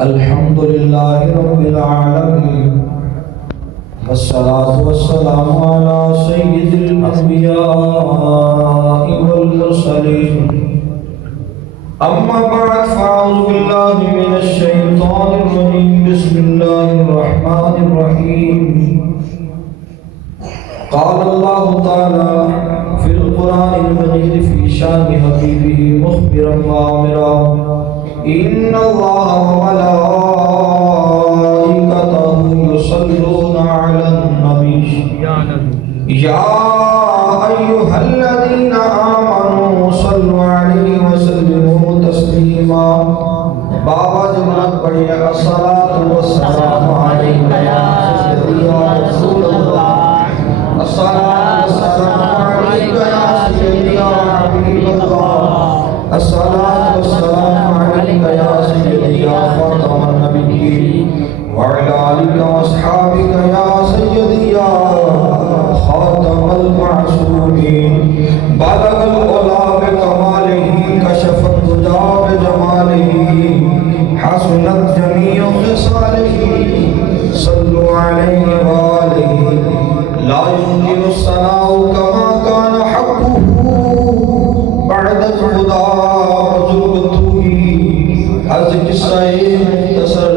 الحمد لله رب العالمين والصلاة والسلام على سيد الأنبياء والمرسلين أما بعد فأعوذ بالله من الشيطان الرجيم بسم الله الرحمن الرحيم قال الله تعالى في القرآن المجيد في شان حبيبه مخبرا وآمرا إن الله وملائكته يصلون على النبي يا أيها الذين آمنوا صلوا عليه وسلموا تسليما بابا جمعت پڑھیں الصلاة والسلام عليك يا سيدي يا رسول الله الصلاة والسلام عليك يا سيدي يا حبيب الله الصلاة والسلام عليك يا سيدي يا خاتم النبيين وعلى آلك وأصحابك يا سيدي يا خاتم المعصومين بلغ العلا بكماله كشف الدجى بجماله حسنت جميع خصاله صلوا عليه وآله لا يمكن الثناء كما كان حقه بعد الهدى وجلبته از قصہ مختصر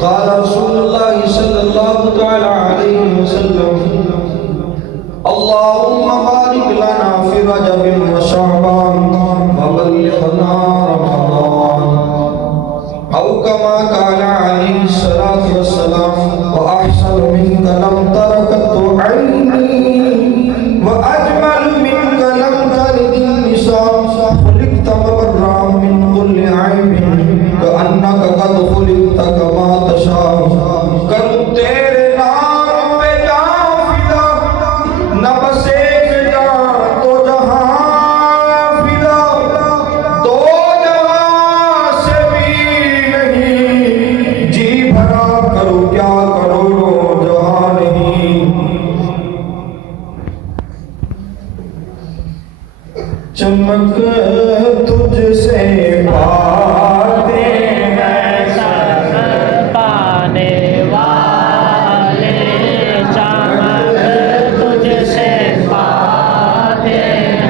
قال رسول الله صلى الله تعالى عليه وسلم اللهم بارك لنا في رجب وشعبان وبلغنا رمضان أو كما قال عليه الصلاة والسلام وأحسن منك لم تركت عيني وأجمل منك لم تلد النساء خلقت مبرأ من كل عيب كأنك قد خلقت كما تشاء کروں تیرے نام پہ جان فدا نہ بس ایک جان تو جہاں فدا تو جہاں سے بھی نہیں جی بھرا کرو کیا کرو جہاں نہیں چمک تجھ سے پاتے ہیں سر پانے والے چمک تجھ سے پاتے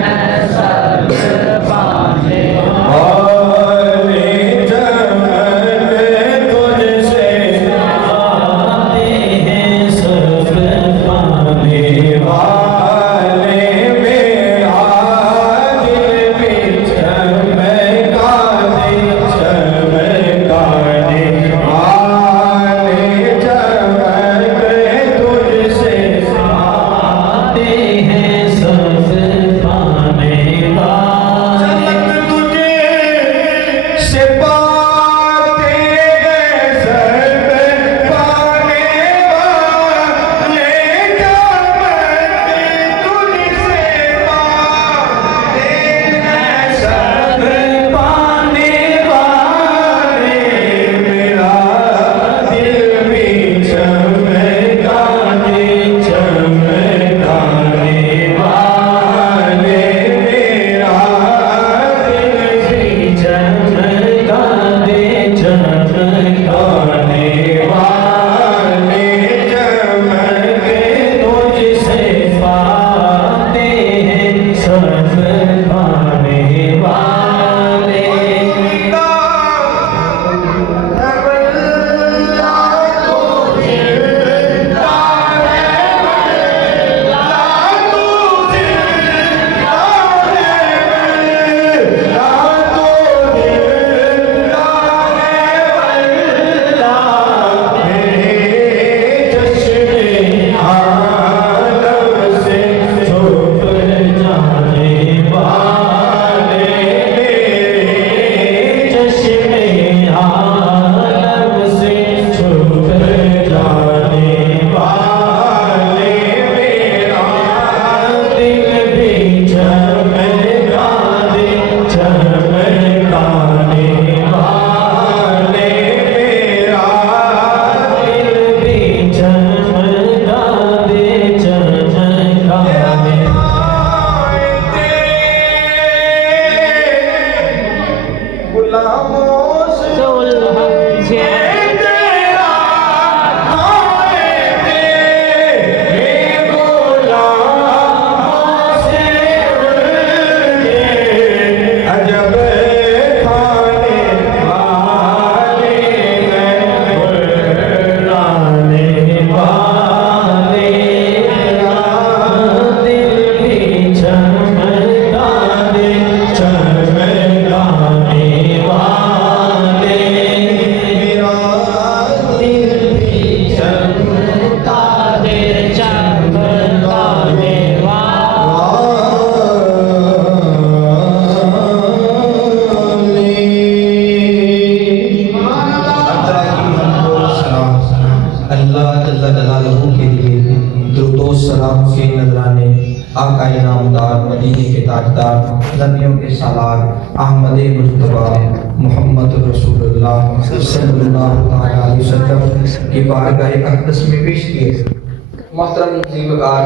ہیں سر پانے والے چمک تجھ سے پاتے ہیں سر پانے والے میرا دل بھی چمکا دے تاجدار، نبیوں کے سالار احمد مصطفیٰ محمد رسول اللہ صلی اللہ تعالیٰ علیہ وسلم کی بارگاہ اقدس میں پیش کیے۔ محترم زیبگار،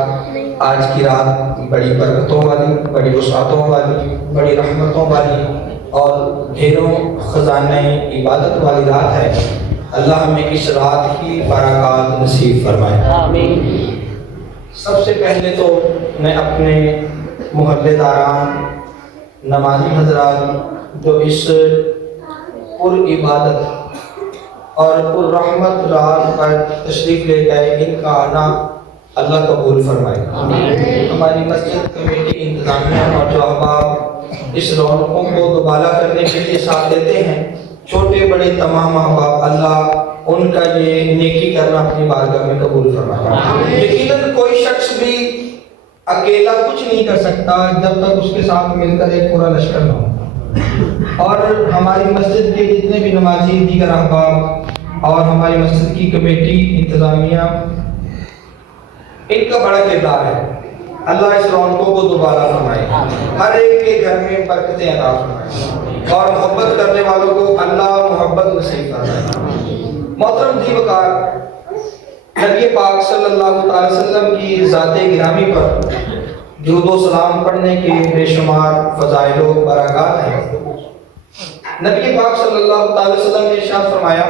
آج کی رات بڑی برکتوں والی، بڑی وسعتوں والی، بڑی رحمتوں والی اور ڈھیروں خزانے عبادت والی رات ہے۔ اللہ ہمیں اس رات کی برکات نصیب فرمائے، آمین۔ سب سے پہلے تو میں اپنے محلے داران، نمازی حضرات جو اس پر عبادت اور پر رحمت رات پر تشریف لے گئے، ان کا آنا اللہ قبول فرمائے۔ ہماری مسجد کمیٹی انتظامیہ اور جو احباب اس رونقوں کو دوبارہ کرنے کے لیے ساتھ دیتے ہیں، چھوٹے بڑے تمام احباب، اللہ ان کا یہ نیکی کرنا اپنی بارگاہ میں قبول فرمائے۔ یقیناً کوئی شخص بھی اکیلا کچھ نہیں کر سکتا جب تک اس کے ساتھ مل کر ایک پورا لشکر نہ ہو، اور ہماری مسجد کے جتنے بھی نمازی، دیگر احباب اور ہماری مسجد کی کمیٹی انتظامیہ، ان کا بڑا کردار ہے۔ اللہ اس رونقوں کو دوبارہ فرمائے، ہر ایک کے گھر میں برکتیں عطا فرمائے اور محبت کرنے والوں کو اللہ محبت نصیب فرمائے۔ محترم زیبکار، نبی پاک صلی اللہ علیہ وسلم کی ذات گرامی پر درود و سلام پڑھنے کے بے شمار فضائل و برکات ہیں۔ نبی پاک صلی اللہ علیہ وسلم نے ارشاد فرمایا،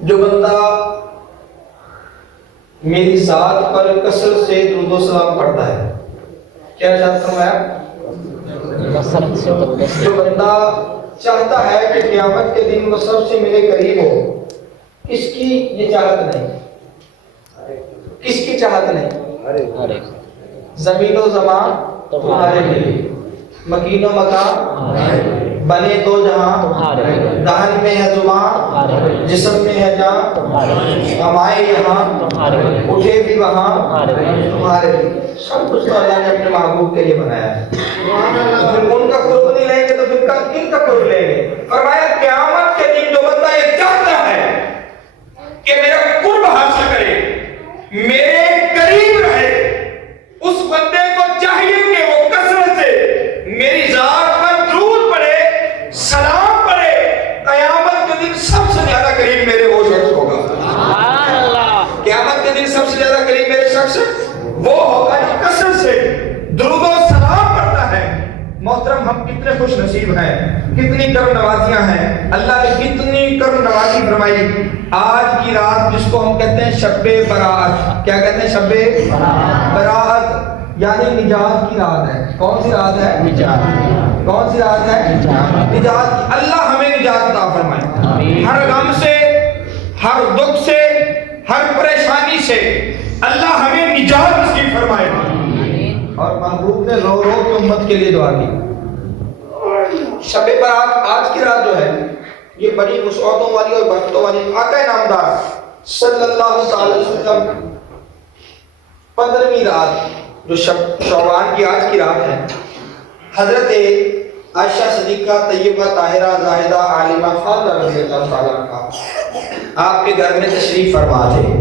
جو بندہ میری ذات پر کثرت سے درود و سلام پڑھتا ہے، کیا ارشاد فرمایا؟ جو بندہ چاہتا ہے کہ قیامت کے دن وہ سب سے میرے قریب ہو، کس کی یہ چاہت نہیں؟ کس کی چاہت نہیں؟ زمین و زمان تمہارے لیے، مکین و مکان بنے دو جہاں، دہن میں ہے زبان، جسم میں ہے جان، کمائے یہاں اٹھے بھی وہاں، تمہارے لیے۔ سب کچھ تو اللہ نے اپنے محبوب کے لیے بنایا ہے، پھر ان کا قرب نہیں لیں گے تو پھر کن کا قرب لیں گے؟ فرمایا قیامت کے دن جو بندہ یہ چاہتا ہے کہ میرا قرب حاصل کرے، میرے قریب رہے، اس بندے کو چاہیے کہ وہ کثرت سے میری ذات پر درود پڑھے، سلام پڑھے، قیامت کے دن سب سے زیادہ قریب میرے وہ شخص ہوگا۔ قیامت کے دن سب سے زیادہ قریب میرے شخص وہ ہوگا جو کثرت سے درود و سلام پڑھتا ہے۔ محترم، ہم کتنے خوش نصیب ہیں، کتنی کرم نوازیاں ہیں، اللہ نے کتنی کرم نوازی فرمائی۔ آج کی رات جس کو ہم کہتے ہیں شب برات، کیا کہتے ہیں؟ شب برات یعنی نجات کی رات ہے۔ کون سی رات ہے؟ نجات۔ کون سی رات ہے؟ نجات۔ اللہ ہمیں نجات عطا فرمائے، ہر غم سے، ہر دکھ سے، ہر پریشانی سے اللہ ہمیں نجات نصیب فرمائے۔ اور محبوب نے رو رو کے امت کے لیے دعا کی۔ شب برات آج کی رات جو ہے یہ بڑی وسعتوں والی اور برکتوں والی، آقا نامدار صلی اللہ علیہ وسلم 15ویں رات جو شعبان کی آج کی رات ہے، حضرت عائشہ صدیقہ طیبہ طاہرہ زاہدہ عالمہ فاضلہ رضی اللہ تعالیٰ عنہا آپ کے گھر میں تشریف فرما تھے۔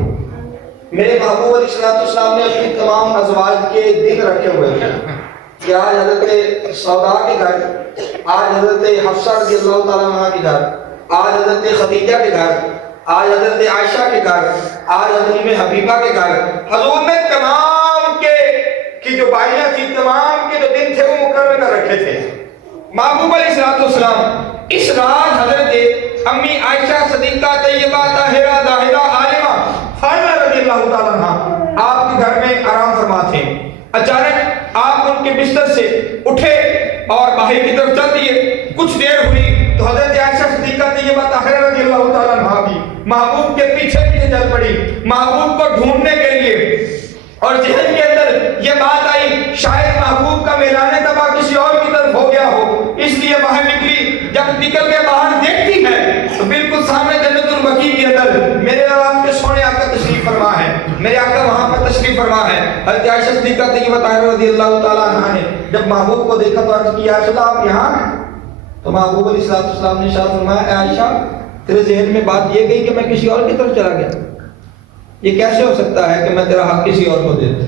میرے محبوب علیہ السلام نے اپنی تمام ازواج کے دن رکھے ہوئے تھے کہ آج حضرت سودا کے گھر، آج حضرت حفصہ رضی اللہ تعالیٰ عنہ کے گھر، آج حضرت خدیجہ کے گھر، آج حضرت عائشہ کے گھر، آج حضرت حبیبہ کے گھر، حضور نے تمام کی جو بائیاں تھی، تمام کے جو دن تھے وہ مقرر کر رکھے تھے۔ محبوب علیہ السلام اس رات حضرت امی عائشہ صدیقہ طیبہ طاہرہ زاہدہ عالمہ فاضلہ رضی اللہ تعالیٰ عنہ آپ کے گھر میں آرام فرما تھے۔ اچانک آپ ان کے بستر سے اٹھے اور باہر کی طرف چل دیے۔ کچھ دیر ہوئی تو حضرت عائشہ صدیقہ طیبہ طاہرہ رضی اللہ تعالیٰ عنہ بھی محبوب کے پیچھے پیچھے چل پڑی، محبوب کو ڈھونڈنے کے لیے، اور ذہن کے اندر یہ بات آئی شاید محبوب کا میلان طبع کسی اور کی طرف ہو گیا ہو، اس لیے باہر نکلی۔ جب نکل کے باہر دیکھتی ہے تو بالکل سامنے جنت البقیع کے اندر میرے اور آپ کے سونے آقا تشریف فرما ہے، میرے آقا وہاں پر تشریف فرما ہے۔ حضرت عائشہ صدیقہ طیبہ طاہرہ رضی اللہ تعالیٰ عنہا نے جب محبوب کو دیکھا تو عرض کیا، عائشہ آپ یہاں؟ تو محبوب علیہ السلام نے ارشاد فرمایا، اے عائشہ تیرے ذہن میں بات یہ گئی کہ میں کسی اور کی طرف چلا گیا، یہ کیسے ہو سکتا ہے کہ میں تیرا حق کسی اور کو دے دوں؟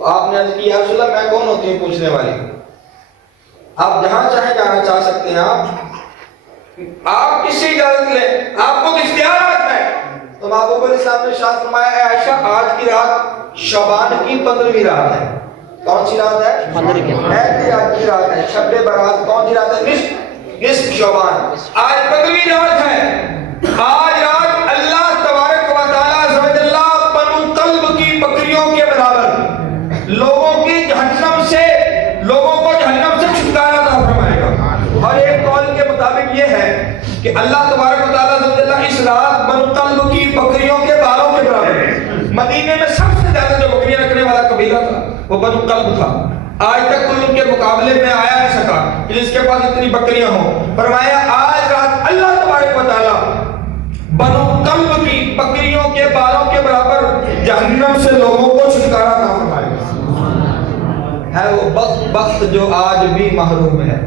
تو آپ نے عرض کی یا رسول اللہ میں کون ہوتی ہوں پوچھنے والی؟ آپ جہاں چاہیں جانا چاہ سکتے ہیں، آپ کس سے اجازت لیں، آپ کو اختیارات ہے۔ تو محبوب علیہ السلام نے ارشاد فرمایا اے عائشہ آج کی رات شعبان کی 15ویں رات ہے۔ کون سی رات ہے؟ 15ویں رات کی رات ہے۔ شب برات کون سی رات ہے؟ نصف شعبان۔ آج 15ویں رات ہے۔ آج رات اللہ تبارک و تعالیٰ عز و جل بنو قلب کی بکریوں کے برابر لوگوں کی جہنم سے، لوگوں کو جہنم سے چھٹکارا عطا فرمائے گا۔ اور ایک قول کے مطابق یہ ہے کہ اللہ تبارک و تعالیٰ عز و جل اس رات بنو قلب کی بکریوں کے بالوں کے برابر ہے۔ مدینے میں سب سے زیادہ جو بکریاں رکھنے والا قبیلہ تھا وہ بنو قلب تھا۔ آج تک کوئی ان کے مقابلے میں آیا نہیں سکا کہ جس کے پاس اتنی بکریاں ہوں۔ فرمایا آج رات اللہ تبارک و تعالیٰ بنو قلب کی بکریوں کے بالوں کے برابر جہنم سے لوگوں کو چھٹکارا عطا فرمائے گا۔ ہے وہ بخت جو آج بھی محروم ہے،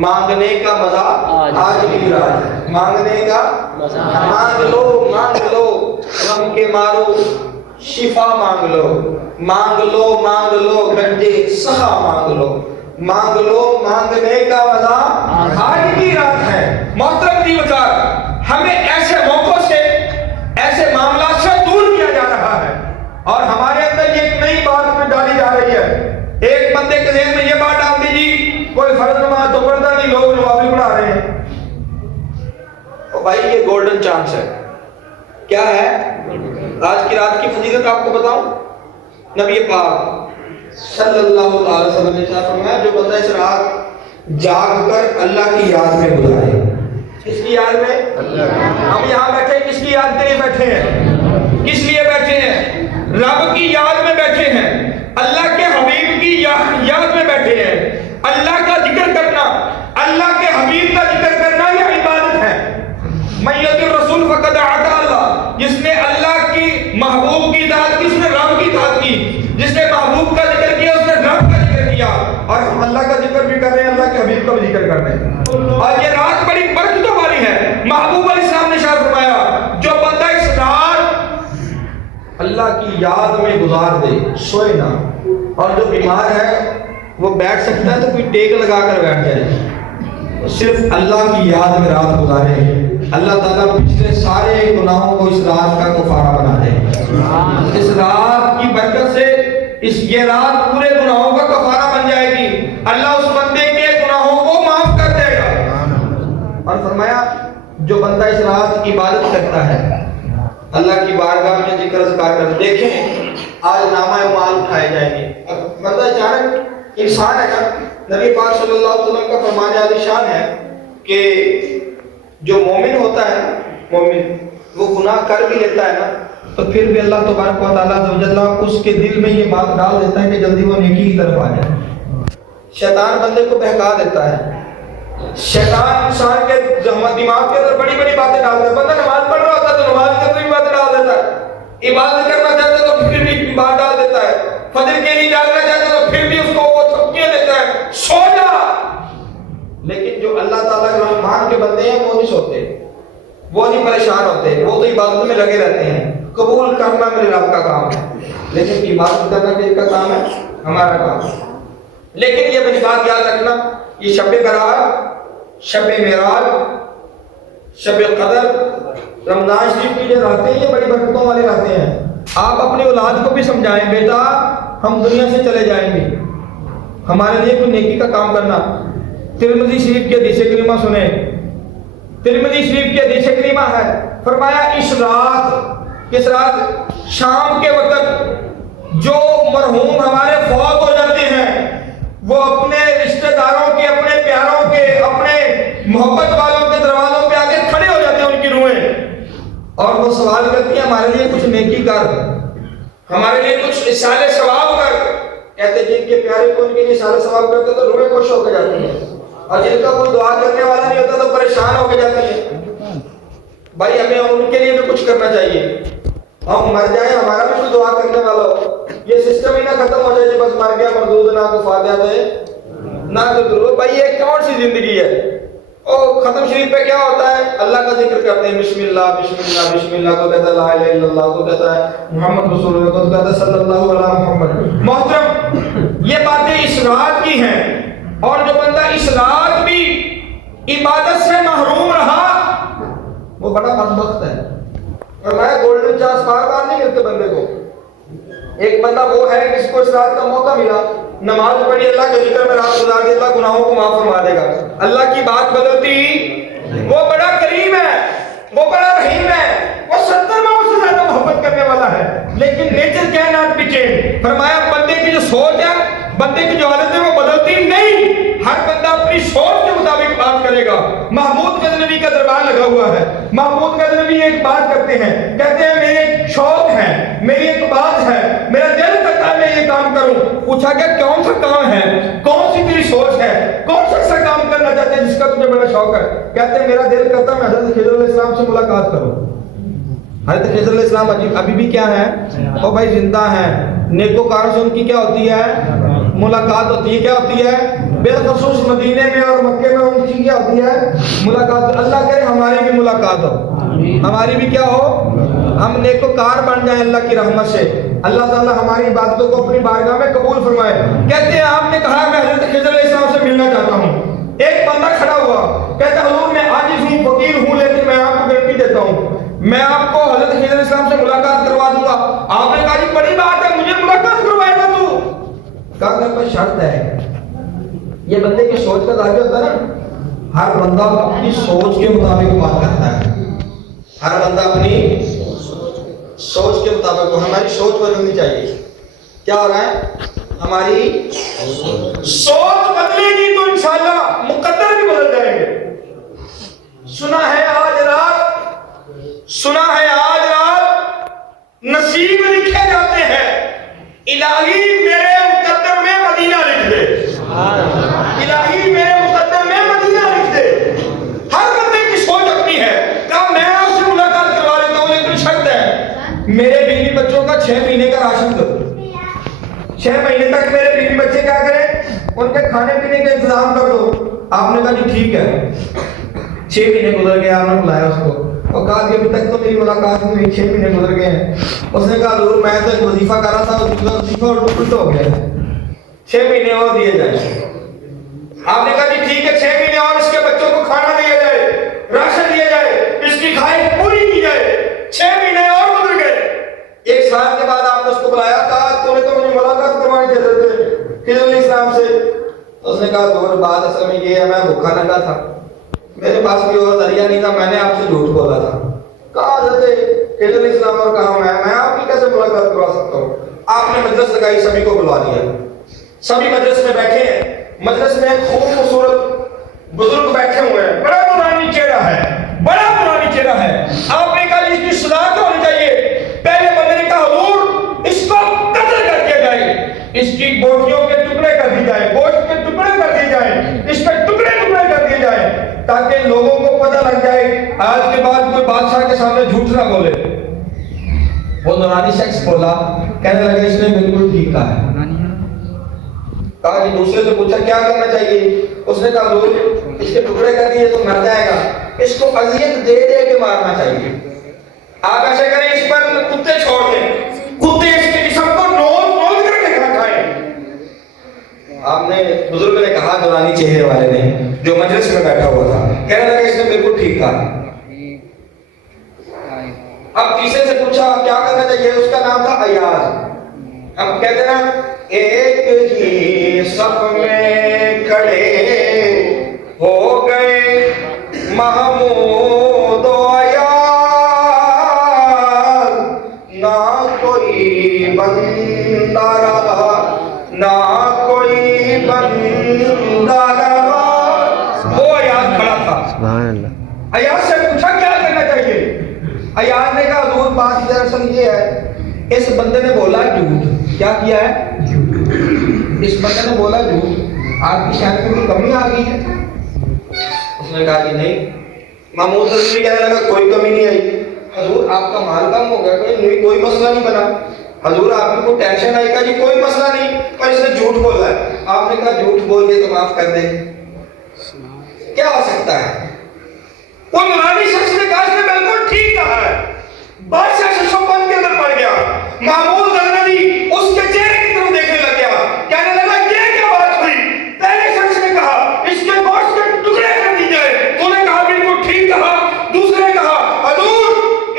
مانگنے کا مزہ آج بھی رات ہے، مانگنے کا مانگ لو غم کے مارو شفا مانگ لو گنجے سخا مانگ لو مانگنے کا مزہ آج بھی رات ہے۔ محترم دی وکار ہمیں ایسے موقعوں سے، ایسے معاملات سے دور کیا جا رہا ہے، اور ہمارے اندر یہ ایک نئی بات میں ڈالی جا رہی ہے۔ ایک بندے کے ذہن میں یہ بات ڈال دیجیے کوئی فرض نماز تو پڑھتا نہیں، لوگ نوافل پڑھا رہے ہیں۔ تو بھائی یہ گولڈن چانس ہے۔ کیا ہے؟ آج کی رات کی فضیلت آپ کو بتاؤں، نبی پاک صلی اللہ علیہ وسلم نے فرمایا جو بندہ اس رات جاگ کر اللہ کی یاد میں گزارے۔ کس کی یاد میں؟ ہم یہاں بیٹھے کس کی یاد کے لیے بیٹھے ہیں؟ کس لیے بیٹھے ہیں؟ رب کی یاد میں بیٹھے ہیں، اللہ کے حبیب کی یاد میں بیٹھے ہیں۔ اللہ کا ذکر کرنا، اللہ کے حبیب کا ذکر کرنا یہ عبادت ہے۔ من یطع الرسول فقد اطاع اللہ، جس نے اللہ کی محبوب کی اطاعت کی، اس نے رب کی اطاعت کی۔ جس نے محبوب کا ذکر کیا اس نے رب کا ذکر کیا۔ اور ہم اللہ کا ذکر بھی کر رہے ہیں، اللہ کے حبیب کا بھی ذکر کر رہے ہیں۔ اور یہ رات بڑی برکتوں والی ہے۔ محبوب علیہ السلام نے ارشاد فرمایا جو بندہ اس رات اللہ کی یاد میں گزار دے، سوئے نہ، اور جو بیمار ہے وہ بیٹھ سکتا ہے تو کوئی ٹیک لگا کر بیٹھ جائے، صرف اللہ کی یاد میں رات گزارے، اللہ تعالیٰ پچھلے سارے گناہوں کو اس رات کا کفارہ بنا دے۔ اس رات کی برکت سے یہ رات پورے گناہوں کا کفارہ بن جائے گی، اللہ اس بندے کے گناہوں کو معاف کر دے گا۔ اور فرمایا جو بندہ اس رات عبادت کرتا ہے، اللہ کی بارگاہ میں ذکر اذکار کرتا، دیکھیں آج نامہ اعمال اٹھائے جائیں گے۔ بندہ اچانک انسان ہے نا، نبی پاک صلی اللہ علیہ وسلم کا فرمان عالی شان ہے کہ جو مومن ہوتا ہے نا، مومن وہ گناہ کر بھی لیتا ہے نا تو پھر بھی اللہ تبارک و تعالیٰ عز و جل اس کے دل میں یہ بات ڈال دیتا ہے کہ جلدی وہ نیکی کی طرف آ جائے۔ شیطان بندے کو بہکا دیتا ہے، شیطان انسان کے دماغ کے اندر بڑی بڑی باتیں ڈالتا ہے۔ بندہ نماز پڑھ رہا ہوتا ہے تو نماز کے اندر بھی باتیں ڈال دیتا ہے، عبادت کرنا چاہتا ہے تو پھر بھی بات ڈال دیتا ہے، فجر کے لیے جاگنا چاہتا ہے تو پھر بھی اس کو وہ تھپکیاں دیتا ہے، سو جا۔ لیکن جو اللہ تعالیٰ کے رحمان کے بندے ہیں وہ نہیں سوتے، وہ نہیں پریشان ہوتے، وہ تو عبادت میں لگے رہتے ہیں۔ قبول کرنا میرے رب کا کام ہے، لیکن عبادت کرنا کس کا کام ہے؟ ہمارا کام ہے۔ لیکن یہ بھی بات یاد رکھنا، یہ شب برات، شب معراج، شب قدر، رمضان شریف کی جو راتیں ہیں یہ بڑی برکتوں والی راتیں ہیں۔ آپ اپنی اولاد کو بھی سمجھائیں بیٹا ہم دنیا سے چلے جائیں گے، ہمارے لیے کوئی نیکی کا کام کرنا۔ ترمذی شریف کی حدیث کریمہ سنیں، ترمذی شریف کی حدیث کریمہ ہے، فرمایا اس رات شام کے وقت جو مرحوم ہمارے فوت ہو جاتے ہیں وہ اپنے رشتہ داروں کے، اپنے پیاروں کے، اپنے محبت والوں کے دروازوں پہ آگے کھڑے ہو جاتے ہیں ان کی روحیں، اور وہ سوال کرتی ہیں ہمارے لیے کچھ نیکی کر، ہمارے لیے کچھ اصالِ ثواب کر۔ کہتے جن کے پیارے کو ان کے لیے اصالِ ثواب کرتے تو روحیں خوش ہو کے جاتی ہیں، اور جن کا کوئی دعا کرنے والا نہیں ہوتا تو پریشان ہو کے جاتی ہیں۔ بھائی ہمیں ان کے لیے بھی کچھ کرنا چاہیے، ہم مر جائیں ہمارا بھی کوئی دعا کرنے والا ہو، یہ سسٹم ہی نہ ختم ہو جائے بس مر گیا مردود نہ کو فاتحہ دے نہ تو درود۔ بھائی یہ کون سی زندگی ہے؟ اور ختم شریف پہ کیا ہوتا ہے؟ اللہ کا ذکر کرتے ہیں، بسم اللہ بسم اللہ بسم اللہ کو کہتا ہے لا الہ الا اللہ کو کہتا ہے محمد رسول اللہ کو کہتا ہے صلی اللہ علیہ محمد۔ محترم یہ باتیں اس رات کی ہیں، اور جو بندہ اس رات بھی عبادت سے محروم رہا وہ بڑا بدبخت ہے۔ اور میں گولڈن چانس بار بار نہیں ملتے بندے کو۔ ایک بندہ وہ ہے جس کو اس رات کا موقع ملا، نماز پڑھی، اللہ کے ذکر میں رات گزار دی، اللہ گناہوں کو معاف فرما دے گا، اللہ کی بات بدلتی۔ وہ بڑا کریم ہے، وہ بڑا رحیم ہے، وہ 70 میں اس سے زیادہ محبت کرنے والا ہے، لیکن نیچر کائنات بھی چینج۔ فرمایا بندے کی جو سوچ ہے، بندے کی جو عادت ہے وہ بدلتی نہیں، ہر بندہ اپنی سوچ کے مطابق بات کرے گا۔ محمود غزنوی کا دربار لگا ہوا ہے، محمود غزنوی ایک بات کرتے ہیں، کہتے ہیں میرے ایک شوق ہے، میری ایک بات ہے، میرا دل کرتا ہے میں یہ کام کروں۔ پوچھا کہ کون سا کام ہے، کون سی تیری سوچ ہے، کون سا ایسا کام کرنا چاہتے ہیں جس کا تجھے بڑا شوق ہے؟ کہتے ہیں میرا دل کرتا ہے میں حضرت خضر علیہ السلام سے ملاقات کروں۔ حضرت خضر علیہ السلام ابھی بھی کیا ہے؟ او بھائی زندہ ہیں، نیکوکاروں سے ان کی کیا ہوتی ہے؟ ملاقات ہوتی ہے۔ کیا ہوتی ہے؟ بالخصوص مدینے میں اور مکے میں ان کی کیا ہوتی ہے؟ ملاقات۔ اللہ کرے ہماری بھی ملاقات ہو، ہماری بھی کیا ہو، ہم نیکوکار بن جائیں اللہ کی رحمت سے۔ اللہ تعالیٰ ہماری عبادتوں کو اپنی بارگاہ میں قبول فرمائے۔ کہتے ہیں آپ نے کہا میں حضرت خضر علیہ السلام سے ملنا چاہتا ہوں۔ ایک بندہ کھڑا ہوا، کہتا ہے حضور میں عاجز ہوں، فقیر ہوں، لیکن میں آپ کو گارنٹی دیتا ہوں میں آپ کو حضرت خضر علیہ السلام سے ملاقات کروا دوں گا۔ آپ نے کہا جی بڑی بات ہے، مجھے ملاقات کروائے گا تو؟ کہا کہ کوئی شرط ہے۔ یہ بندے کی سوچ کا ظاہر ہوتا ہے نا، ہر بندہ اپنی سوچ کے مطابق بات کرتا ہے، ہر بندہ اپنی سوچ کے مطابق۔ ہماری سوچ بدلنی چاہیے۔ کیا ہو رہا ہے؟ ہماری سوچ بدلے گی تو انشاءاللہ مقدر بھی بدل جائیں گے۔ سنا ہے آج رات نصیب لکھے جاتے ہیں، الہی میرے مقدر میں مدینہ لکھ دے، الہی میرے مقدر میں مدینہ لکھ دے۔ ہر بندے کی سوچ اپنی ہے۔ کہا میں آپ سے ملاقات کروا لیتا ہوں، لیکن شرط ہے میرے بیوی بچوں کا 6 مہینے کا راشن دو۔ 6 مہینے تک میرے بیوی بچے کیا کریں؟ ان کے کھانے پینے کا انتظام کر دو۔ آپ نے کہا جی ٹھیک ہے۔ 6 مہینے گزر گئے، آپ نے بلایا اس کو اور کہا کہ ابھی تک تو میری ملاقات نہیں ہوئی، 6 مہینے گزر گئے ہیں۔ اس نے کہا حضور میں تو ایک وظیفہ کر رہا تھا، وظیفہ الٹ ہو گیا ہے، 6 مہینے اور دیے جائیں۔ آپ نے کہا جی ٹھیک ہے، 6 مہینے اور اس کے بچوں کو کھانا دیا جائے، راشن دیا جائے، اس کی خواہش پوری کی جائے۔ 6 مہینے اور گزر گئے۔ 1 سال کے بعد آپ نے اس کو بلایا، کہا تو نے تو مجھے ملاقات کروانے کے تھے خضر علیہ السلام سے۔ اس نے کہا تو بات اصل میں یہ ہے میں بھوکا ننگا تھا، میرے پاس کوئی اور ذریعہ نہیں تھا، میں نے آپ سے جھوٹ بولا تھا۔ کہا حضرت خضر علیہ السلام اور کہا میں آپ کی کیسے ملاقات کروا سکتا ہوں؟ آپ نے مجلس لگائی، سبھی کو بلا لیا، سبھی مجلس میں بیٹھے ہیں۔ مجلس میں ایک خوبصورت بزرگ بیٹھے ہوئے ہیں، بڑا نورانی چہرہ ہے، بڑا نورانی چہرہ ہے۔ آپ نے کہا اس کی صدا کیا ہونی چاہیے؟ پہلے بندے نے کہا حضور اس کو قتل کر دیا جائے، اس کی بوٹیوں کے ٹکڑے کر دی جائے، گوشت کے ٹکڑے کر دیے جائیں، اس کے ٹکڑے کر دیے جائیں، تاکہ لوگوں کو پتہ لگ جائے آج کے بعد کوئی بادشاہ کے سامنے جھوٹ نہ بولے۔ وہ نورانی شخص بولا، کہنے لگا اس نے بالکل ٹھیک کہا ہے۔ کہا کہ دوسرے سے پوچھا کیا کرنا چاہیے؟ اس نے کہا حضور اس کے ٹکڑے کر دیے تو مر جائے گا، اس کو اذیت دے دے کے مارنا چاہیے۔ آپ ایسے کریں اس پر کتے چھوڑ دیں، کتے اس کے جسم کو نوچ کر کے کھا کھائیں۔ آپ نے بزرگ نے کہا، نورانی چہرے والے نے جو مجلس میں بیٹھا ہوا تھا، کہنے لگا اس نے بالکل ٹھیک کہا۔ اب تیسرے سے پوچھا کیا کرنا چاہیے؟ اس کا نام تھا ایاز۔ اب کہتے ہیں نا ایک ہی صف میں کھڑے ہو گئے محمود و ایاز، نہ کوئی بندہ رہا نہ کوئی بندہ رہا۔ وہ ایاز کھڑا تھا، ایاز سے پوچھا کیا کرنا چاہیے؟ ایاز نے کہا حضور بات دراصل یہ ہے، اس بندے نے بولا جھوٹ۔ کیا کیا ہے؟ اس بندے نے بولا جھوٹ، آپ کی شان میں کوئی کمی آ گئی ہے؟ اس نے کہا کہ نہیں۔ محمود غزنوی کہنے لگا کوئی کمی نہیں آئی حضور، آپ کا مال کم ہو گیا، کوئی مسئلہ نہیں بنا حضور، آپ کو ٹینشن آئی؟ کہا جی کوئی مسئلہ نہیں، پر اس نے جھوٹ بولا ہے۔ آپ نے کہا جھوٹ بول کے تو معاف کر دیں۔ کیا ہو سکتا ہے؟ وہ نورانی شخص نے کہا اس نے بالکل ٹھیک کہا ہے. بادشاہ ششوپن کے اندر پڑ گیا. محمود غزنوی اس کے چہرے کی طرف دیکھنے لگ گیا, کہنے لگا یہ کیا بات ہوئی؟ پہلے شخص نے کہا اس کے گوشت کے ٹکڑے کر دی جائے, تو نے کہا بالکل ٹھیک کہا. دوسرے نے کہا حضور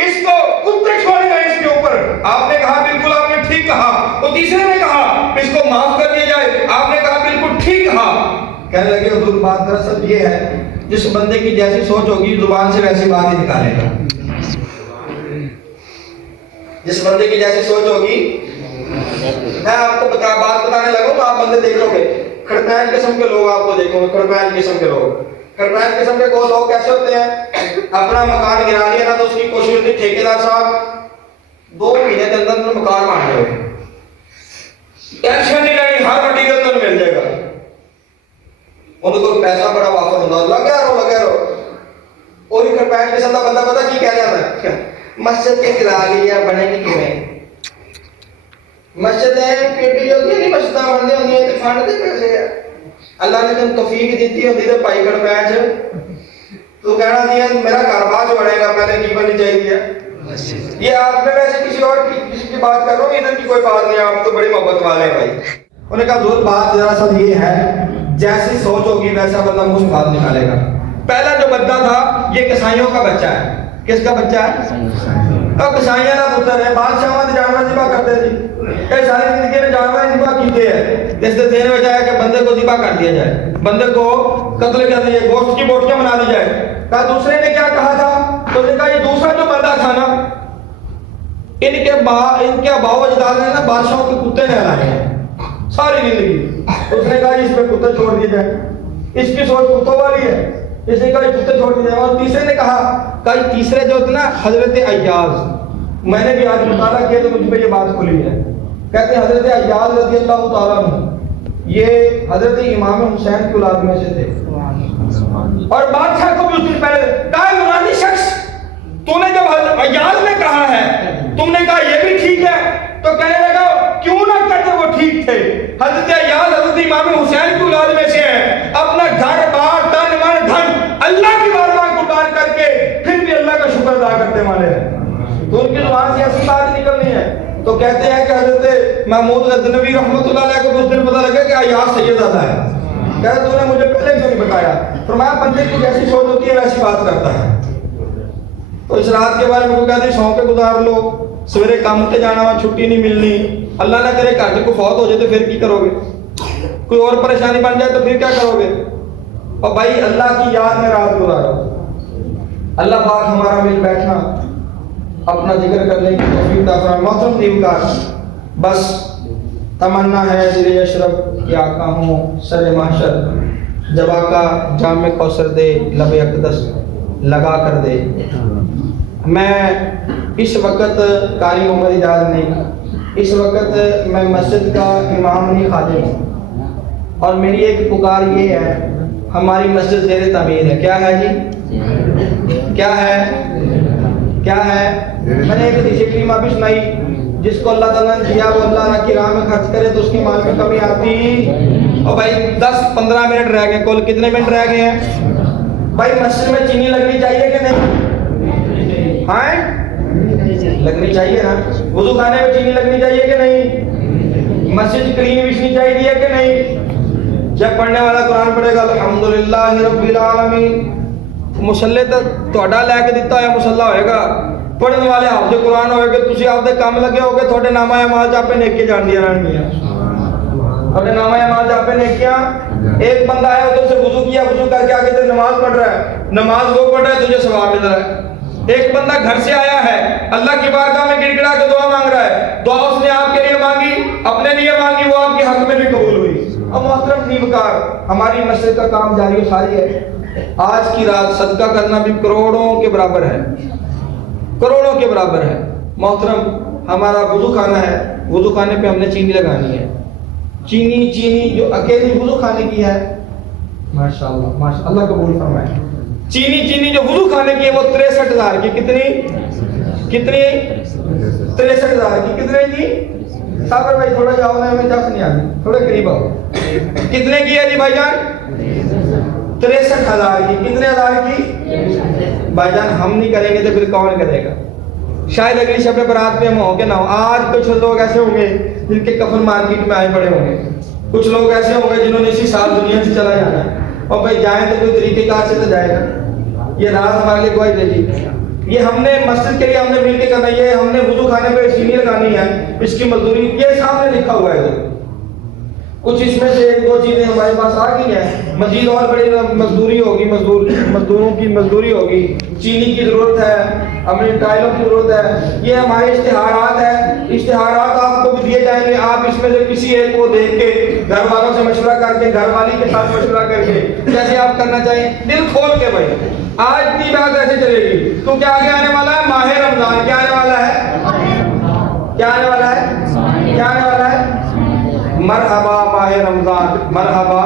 اس کو کتے چھوڑے گئے اس کے اوپر, آپ نے کہا بالکل آپ نے ٹھیک کہا. تو تیسرے نے کہا اس کو معاف کر دیا جائے, آپ نے کہا بالکل ٹھیک کہا. کہنے لگے حضور بات دراصل یہ ہے جس بندے کی جیسی سوچ ہوگی زبان سے ویسی بات ہی نکالے گا. جس بندے کی جیسی سوچ ہوگی, میں آپ کو بات بتانے لگا تو آپ بندے دیکھ لو گے, کھڑپین قسم کے لوگ آپ کو دیکھو گے. کھڑپین قسم کے لوگ, کھڑپین قسم کے کو لوگ کیسے ہوتے ہیں؟ اپنا مکان گرا لیا نا تو اس کی کوشش ہوتی ہے ٹھیکیدار صاحب 2 مہینے کے اندر مکان مانگے ہوئے, ٹینشن نہیں لگی, ہر مٹیریل تو مل جائے گا. انہوں کو پیسہ بڑا وافر ہوتا ہے, لگے رہو. اور ہی کھڑپین قسم کا بندہ پتا کی کہہ جاتا ہے, مسجد کے گرا لیا بنے گی کیویں؟ مسجد ہے پیٹی ہوتی ہے نہیں, مسجد بننے ہوتی ہے تو فنڈ دے پیسے ہے. اللہ نے تم توفیق دیتی ہوتی ہے بھائی کھڑپین تو کہنا دیا میرا کاروبار جو بڑھے گا پہلے کی بننی چاہیے. یہ آپ نے ویسے کسی کی بات کر رہا ہوں, ادھر کی کوئی بات نہیں, آپ تو بڑی محبت والے ہیں بھائی. انہوں نے کہا حضور بات دراصل یہ ہے جیسی سوچ ہوگی ویسا بندہ منہ سے بات نکالے گا. پہلا جو بندہ تھا یہ کسائیوں کا بچہ ہے. کس کا بچہ ہے؟ اب کسائیاں کا پتر ہے. بادشاہوں نے جانور ذبح کرتے تھے, یہ ساری زندگی میں جانور ذبح کیتے ہیں. اس سے دین میں جائے کہ بندے کو ذبح کر دیا جائے, بندے کو قتل کر دیا جائے, گوشت کی بوٹیاں بنا دی جائے. کہا دوسرے نے کیا کہا تھا؟ تو نے کہا یہ دوسرا جو بندہ تھا نا, ان کے اباؤ اجداد نے نا بادشاہوں کے کتے نہلائے ہیں ساری زندگی. اس نے کہا اس پہ کتے چھوڑ دیے جائے, اس کی سوچ کتوں والی ہے, اس نے کہا یہ کتے چھوڑ دیے جائے. اور تیسرے نے کہا تیسرے جو تھے نا حضرت ایاز, میں نے بھی آج مطالعہ کیا تو مجھ پہ یہ بات کھلی ہے. کہتے ہیں حضرت ایاز رضی اللہ تعالیٰ عنہ یہ حضرت امام حسین کی اولاد میں سے تھے, اور بادشاہ کو بھی اس دن پہلے کہا نورانی شخص تو نے جب ایاز نے کہا ہے تم نے کہا یہ بھی ٹھیک ہے, تو کہنے لگا کیوں نہ کہتے وہ ٹھیک تھے. حضرت ایاز حضرت امام حسین کی اولاد میں سے ہیں, اپنا گھر بار تن من دھن اللہ کی بارگاہ میں قربان کر کے پھر بھی اللہ کا شکر ادا کرتے والے ہیں. تو ان کی زبان سے ایسی بات نکلنی ہے. تو کہتے ہیں کہ حضرت محمود غزنوی رحمۃ اللہ علیہ کو اس دن پتہ لگا کہ ایاز سیدزادہ ہے. کہتے تو نے مجھے پہلے کیوں نہیں بتایا؟ فرمایا بندے کی جیسی سوچ ہوتی ہے ویسی بات کرتا ہے. تو اس رات کے بارے میں کہتے ہیں سو کے گزار لو, سویرے کام تے جانا ہوا, چھٹی نہیں ملنی, اللہ نہ کرے گھر کو فوت ہو جائے تو پھر کی کرو گے؟ کوئی اور پریشانی بن جائے تو پھر کیا کرو گے؟ اور بھائی اللہ کی یاد میں رات گزارو. اللہ پاک ہمارا مل بیٹھنا اپنا ذکر کرنے کی توفیق عطا فرمائے. محترم دیوکار, بس تمنا ہے دل اشرف کہ آقا ہوں سر محشر, جب آقا جام کوثر دے لب اقدس لگا کر دے. میں اس وقت قاری محمد اجاز نہیں, اس وقت میں مسجد کا امام نہیں خادم ہوں, اور میری ایک پکار یہ ہے, ہماری مسجد زیر تعمیر ہے. کیا ہے جی؟ کیا ہے؟ کیا ہے؟ میں نے ایک حدیث کریمہ بھی سنائی, جس کو اللہ تعالیٰ نے دیا وہ اللہ کی راہ میں خرچ کرے تو اس کی مال میں کمی آتی. اور بھائی 10-15 منٹ رہ گئے, کل کتنے منٹ رہ گئے ہیں بھائی؟ مسجد میں چینی لگنی چاہیے کہ نہیں؟ ہاں لگنی چاہیے نا. وضو خانے میں چینی لگنی چاہیے کہ نہیں؟ مسجد کلین بچنی چاہیے کہ نہیں؟ جب پڑھنے والا قرآن پڑھے گا الحمدللہ رب العالمین, مسلے تہاڈا لے کے دتا ہوا مسلح ہوئے گا, پڑھنے والے حافظ قرآن ہوئے گے, تسی آپ دے کام لگے ہو گے, تھوڑے نامہ اعمال جا پہ نیکیاں جان دیا رہنگیاں, تھوڑے نامہ اعمال جا پہ نیکیاں. ایک بندہ ہے ادھر سے وضو کیا, وضو کر کے آگے ادھر نماز پڑھ رہا ہے, نماز وہ پڑھ رہا ہے تجھے ثواب مل رہا ہے. ایک بندہ گھر سے آیا ہے, اللہ کی بارگاہ میں گڑ گڑا کے دعا مانگ رہا ہے, دعا اس نے آپ کے لیے مانگی, اپنے لیے مانگی, وہ آپ کے حق میں بھی قبول ہوئی. اب محترم نیمکار, ہماری مسجد کا کام جاری و ساری ہے. آج کی رات صدقہ کرنا بھی کروڑوں کے برابر ہے, کروڑوں کے برابر ہے. محترم ہمارا وضو خانہ ہے, وضو خانے پہ ہم نے چینی لگانی ہے. چینی جو اکیلی وضو خانے کی ہے, ماشاءاللہ ماشاءاللہ قبول فرمائے. چینی جو وضو خانے کی ہے وہ 63,000 کی. کتنی 63,000 کی. کتنے جی؟ صابر بھائی تھوڑا جاؤ نا, ہمیں جس نہیں آتی, تھوڑے قریب آؤ. کتنے کی ہے جی بھائی جان؟ 63,000 کی. کتنے ہزار کی؟ بھائی جان ہم نہیں کریں گے تو پھر کون کرے گا؟ شاید اگلی شب برات میں ہم ہوں گے نہ ہو. آج کچھ لوگ ایسے ہوں گے جن کے کفن مارکیٹ میں آئے پڑے ہوں گے. کچھ لوگ ایسے ہوں گے جنہوں نے اسی سال دنیا سے چلا جانا ہے. اور بھائی جائیں تو کوئی طریقے کار سے تو جائے گا. یہ راز ہمارے لیے گواہی دے دی. یہ ہم نے مسجد کے لیے ہم نے مل کے کرنا. یہ ہم نے وضو خانے پہ چینی لگانی ہے, اس کی مزدوری یہ سامنے لکھا ہوا ہے. کچھ اس میں سے ایک دو چیزیں ہمارے پاس آ گئی ہیں. مزید اور بڑی مزدوری ہوگی, مزدوروں کی مزدوری ہوگی. چینی کی ضرورت ہے, اپنی ٹائلوں کی ضرورت ہے. یہ ہمارے اشتہارات ہیں. اشتہارات آپ کو بھی دیے جائیں گے. آپ اس میں سے کسی ایک کو دیکھ کے گھر والوں سے مشورہ کر کے, گھر والی کے ساتھ مشورہ کر کے جیسے آپ کرنا چاہیں دل کھول کے. بھائی آج کی بات ایسے چلے گی تو کیا آگے آنے والا ہے؟ ماہ رمضان. کیا آنے والا ہے؟ کیا آنے والا ہے؟ کیا آنے والا ہے؟ مرحبا ماہ رمضان, مرحبا.